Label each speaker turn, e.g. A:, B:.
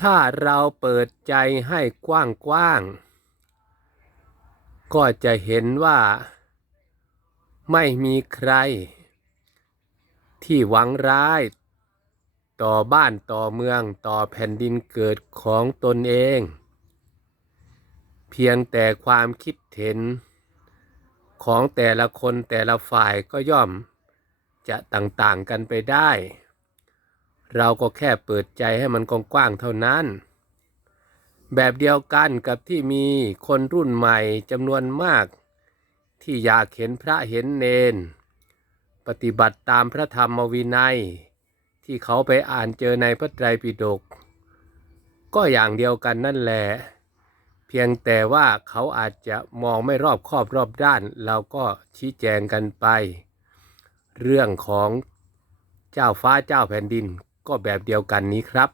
A: ถ้าเราเปิดใจให้กว้างๆ ก็จะเห็นว่าไม่มีใคร ที่หวังร้าย ต่อบ้านต่อเมืองต่อแผ่นดินเกิดของตนเอง เพียงแต่ความคิดเห็น ของแต่ละคนแต่ละฝ่ายก็ย่อมจะต่างๆกันไปได้ เราก็แค่เปิดใจให้มันกว้างๆเท่านั้น แบบเดียวกันกับที่มีคนรุ่นใหม่จำนวนมาก ที่อยากเห็นพระเห็นเนน ปฏิบัติตามพระธรรมวินัย ที่เขาไปอ่านเจอในพระไตรปิฎกก็อย่างเดียวกันนั่นแหละเพียงแต่ว่าเขาอาจจะมองไม่รอบคอบรอบด้าน เราก็ชี้แจงกันไป เรื่องของเจ้าฟ้าเจ้าแผ่นดิน ก็แบบเดียวกันนี้ครับ